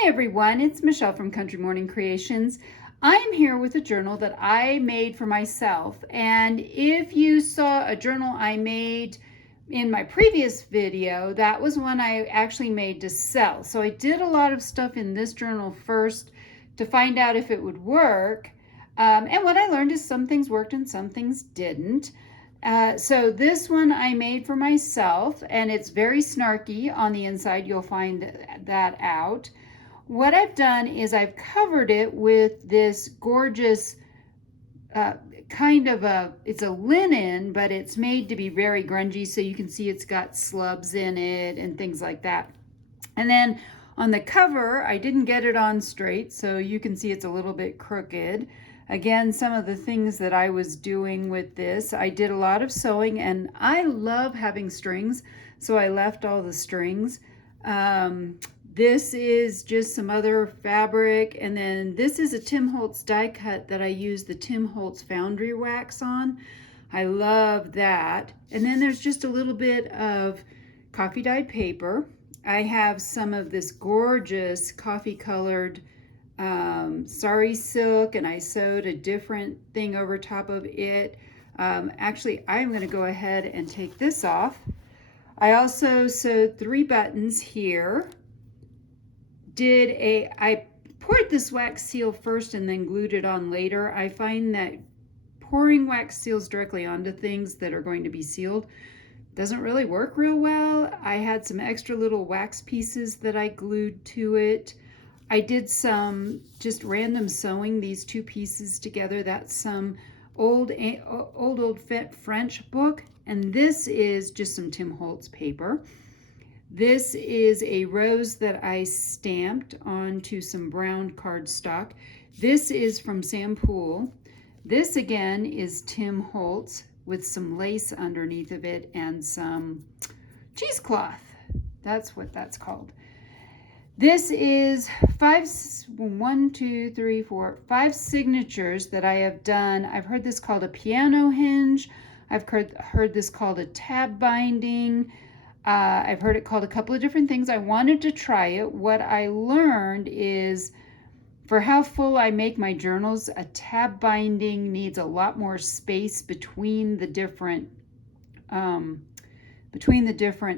Hi everyone, it's Michelle from Country Morning Creations. I am here with a journal that I made for myself, and if you saw a journal I made in my previous video, that was one I actually made to sell. So I did a lot of stuff in this journal first to find out if it would work, and what I learned is some things worked and some things didn't. So this one I made for myself, and it's very snarky on the inside. You'll find that out. What I've done is I've covered it with this gorgeous it's a linen, but it's made to be very grungy, so you can see it's got slubs in it and things like that. And then on the cover, I didn't get it on straight, so you can see it's a little bit crooked. Again, some of the things that I was doing with this, I did a lot of sewing, and I love having strings, so I left all the strings. This is just some other fabric, and then this is a Tim Holtz die cut that I use the Tim Holtz foundry wax on. I love that. And then there's just a little bit of coffee dyed paper. I have some of this gorgeous coffee colored sari silk, and I sewed a different thing over top of it. Actually, I'm going to go ahead and take this off. I also sewed 3 buttons here. I poured this wax seal first and then glued it on later. I find that pouring wax seals directly onto things that are going to be sealed doesn't really work real well. I had some extra little wax pieces that I glued to it. I did some just random sewing these 2 pieces together. That's some old French book, and this is just some Tim Holtz paper. This is a rose that I stamped onto some brown cardstock. This is from Sam Poole. This again is Tim Holtz with some lace underneath of it and some cheesecloth. That's what that's called. This is 5 signatures that I have done. I've heard this called a piano hinge. I've heard this called a tab binding. I've heard it called a couple of different things. I wanted to try it. What I learned is for how full I make my journals, a tab binding needs a lot more space between the different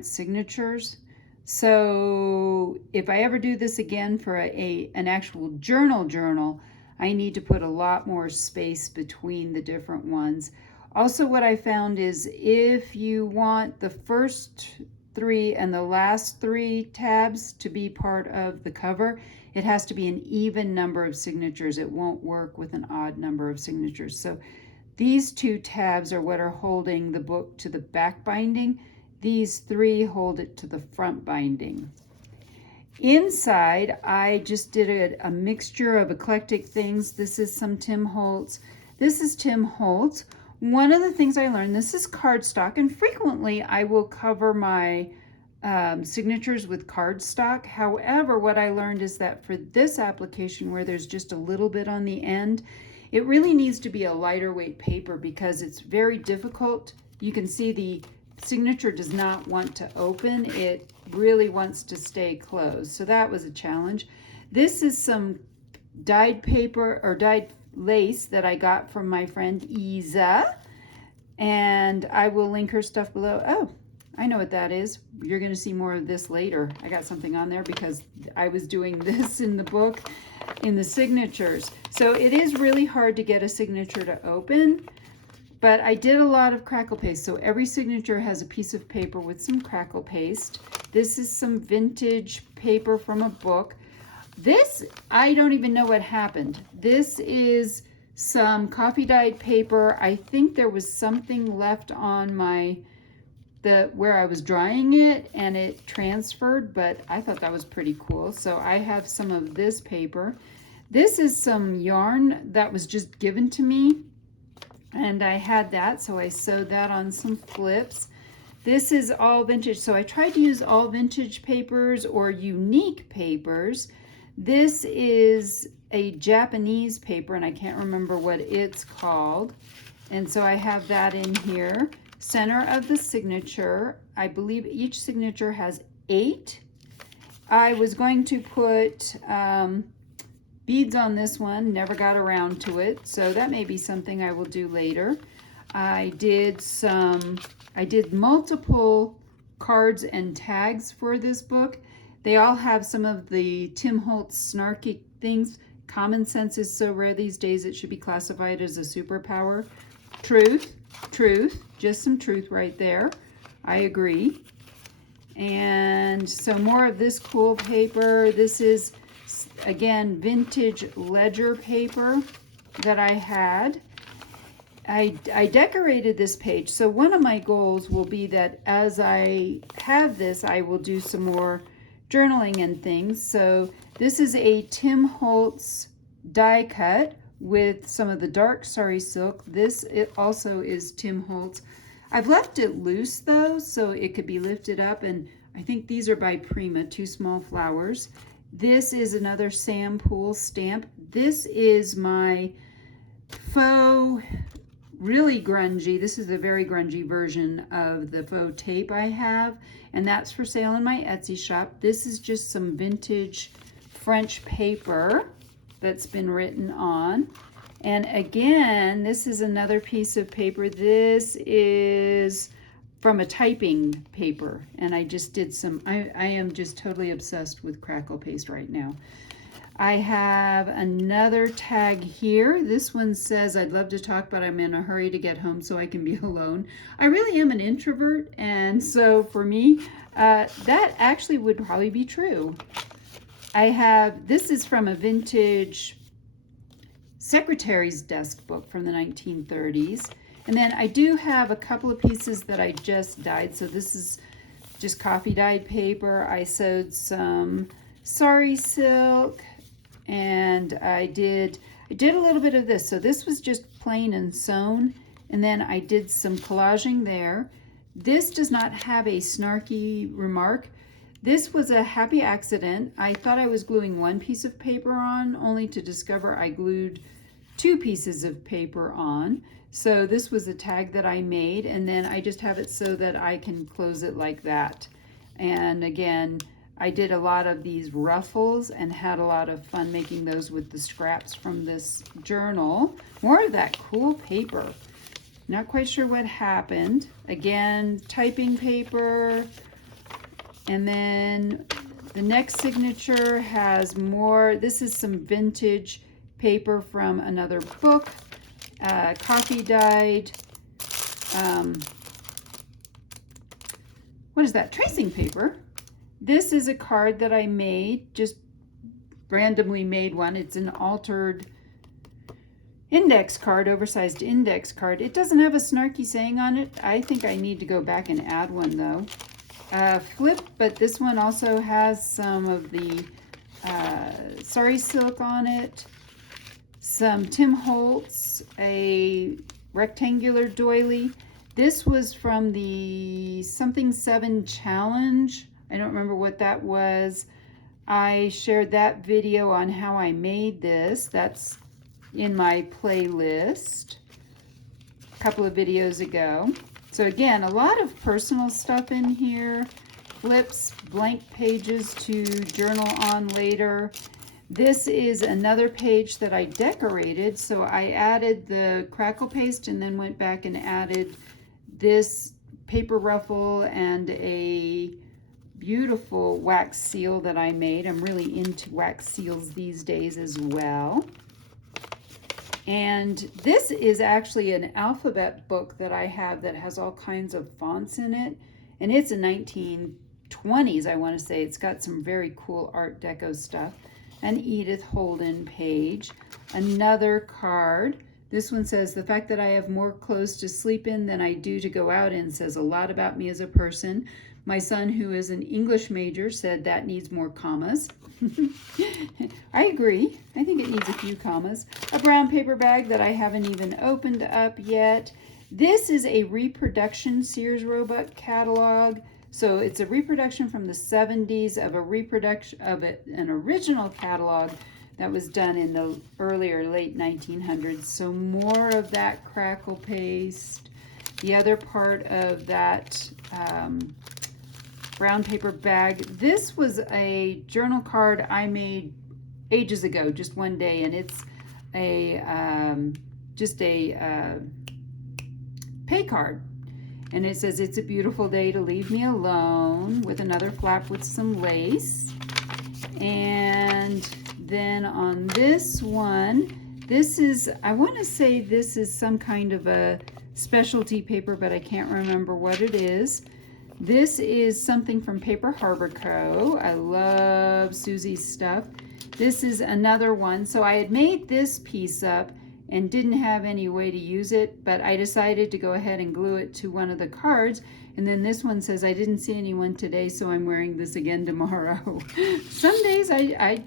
signatures. So if I ever do this again for an actual journal, I need to put a lot more space between the different ones. Also, what I found is if you want the first 3 and the last 3 tabs to be part of the cover, it has to be an even number of signatures. It won't work with an odd number of signatures. So these 2 tabs are what are holding the book to the back binding. These 3 hold it to the front binding. Inside, I just did a mixture of eclectic things. This is some Tim Holtz. This is Tim Holtz. One of the things I learned, this is cardstock, and frequently I will cover my signatures with cardstock. However, what I learned is that for this application where there's just a little bit on the end, it really needs to be a lighter weight paper because it's very difficult. You can see the signature does not want to open. It really wants to stay closed. So that was a challenge. This is some dyed paper or dyed lace that I got from my friend Isa, and I will link her stuff below. Oh, I know what that is. You're going to see more of this later. I got something on there because I was doing this in the book in the signatures. So it is really hard to get a signature to open, but I did a lot of crackle paste. So every signature has a piece of paper with some crackle paste. This is some vintage paper from a book. This, I don't even know what happened. This is some coffee dyed paper. I think there was something left on where I was drying it and it transferred, but I thought that was pretty cool. So I have some of this paper. This is some yarn that was just given to me, and I had that, so I sewed that on some flips. This is all vintage, so I tried to use all vintage papers or unique papers. This is a Japanese paper, and I can't remember what it's called. And so I have that in here. Center of the signature, I believe each signature has 8. I was going to put beads on this one, never got around to it, so that may be something I will do later. I did multiple cards and tags for this book. They all have some of the Tim Holtz snarky things. Common sense is so rare these days it should be classified as a superpower. Truth, just some truth right there. I agree. And so more of this cool paper. This is, again, vintage ledger paper that I had. I decorated this page. So one of my goals will be that as I have this, I will do some more journaling and things. So this is a Tim Holtz die cut with some of the dark sari silk. This it also is Tim Holtz. I've left it loose though, so it could be lifted up, and I think these are by Prima, 2 small flowers. This is another Sam Poole stamp. This is my faux, really grungy, this is a very grungy version of the faux tape I have, and that's for sale in my Etsy shop. This is just some vintage French paper that's been written on. And again, this is another piece of paper. This is from a typing paper, and I just did some, I am just totally obsessed with crackle paste right now. I have another tag here. This one says, I'd love to talk, but I'm in a hurry to get home so I can be alone. I really am an introvert, and so for me, that actually would probably be true. I have, this is from a vintage secretary's desk book from the 1930s. And then I do have a couple of pieces that I just dyed. So this is just coffee dyed paper. I sewed some sari silk, and I did a little bit of this. So this was just plain and sewn, and then I did some collaging there. This does not have a snarky remark. This was a happy accident. I thought I was gluing one piece of paper on, only to discover I glued 2 pieces of paper on. So this was a tag that I made, and then I just have it so that I can close it like that. And again, I did a lot of these ruffles and had a lot of fun making those with the scraps from this journal. More of that cool paper. Not quite sure what happened. Again, typing paper. And then the next signature has more. This is some vintage paper from another book. Coffee dyed. What is that? Tracing paper. This is a card that I made, just randomly made one. It's an altered index card, oversized index card. It doesn't have a snarky saying on it. I think I need to go back and add one though. Flip, but this one also has some of the sari silk on it. Some Tim Holtz, a rectangular doily. This was from the something 7 challenge. I don't remember what that was. I shared that video on how I made this. That's in my playlist a couple of videos ago. So again, a lot of personal stuff in here. Flips, blank pages to journal on later. This is another page that I decorated. So I added the crackle paste and then went back and added this paper ruffle and a beautiful wax seal that I made. I'm really into wax seals these days as well. And this is actually an alphabet book that I have that has all kinds of fonts in it. And it's a 1920s, I want to say. It's got some very cool Art Deco stuff. An Edith Holden page. Another card. This one says, the fact that I have more clothes to sleep in than I do to go out in says a lot about me as a person. My son, who is an English major, said that needs more commas. I agree. I think it needs a few commas. A brown paper bag that I haven't even opened up yet. This is a reproduction Sears Roebuck catalog. So it's a reproduction from the 70s of a reproduction of an original catalog that was done in the earlier late 1900s. So more of that crackle paste. The other part of that brown paper bag. This was a journal card I made ages ago, just one day, and it's a just a pay card. And it says, "It's a beautiful day to leave me alone," with another flap with some lace. And then on this one, this is, I want to say this is some kind of a specialty paper, but I can't remember what it is. This is something from Paper Harbor Co. I love Susie's stuff. This is another one. So I had made this piece up and didn't have any way to use it, but I decided to go ahead and glue it to one of the cards. And then this one says, "I didn't see anyone today, so I'm wearing this again tomorrow." Some days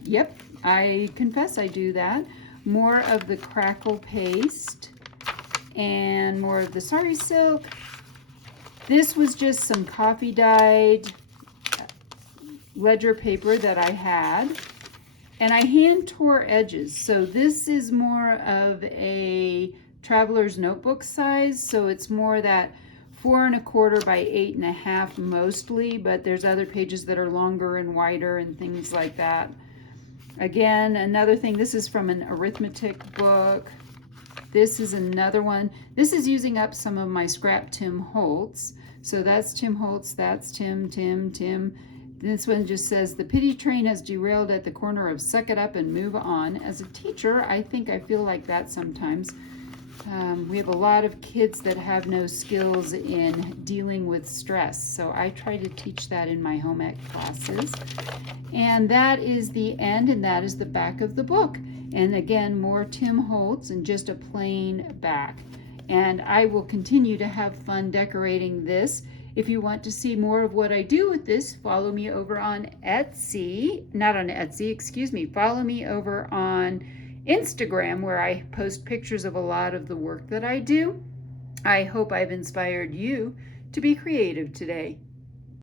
yep, I confess I do that. More of the crackle paste and more of the sari silk. This was just some coffee dyed ledger paper that I had. And I hand tore edges. So this is more of a traveler's notebook size. So it's more that 4 1/4 by 8 1/2 mostly, but there's other pages that are longer and wider and things like that. Again, another thing, this is from an arithmetic book. This is another one. This is using up some of my scrap Tim Holtz. So that's Tim Holtz, that's Tim. This one just says, "The pity train has derailed at the corner of Suck It Up and Move On." As a teacher, I think I feel like that sometimes. We have a lot of kids that have no skills in dealing with stress, so I try to teach that in my home ec classes. And that is the end, and that is the back of the book. And again, more Tim Holtz and just a plain back. And I will continue to have fun decorating this. If you want to see more of what I do with this, follow me over on Etsy. Not on Etsy, excuse me. Follow me over on Instagram, where I post pictures of a lot of the work that I do. I hope I've inspired you to be creative today.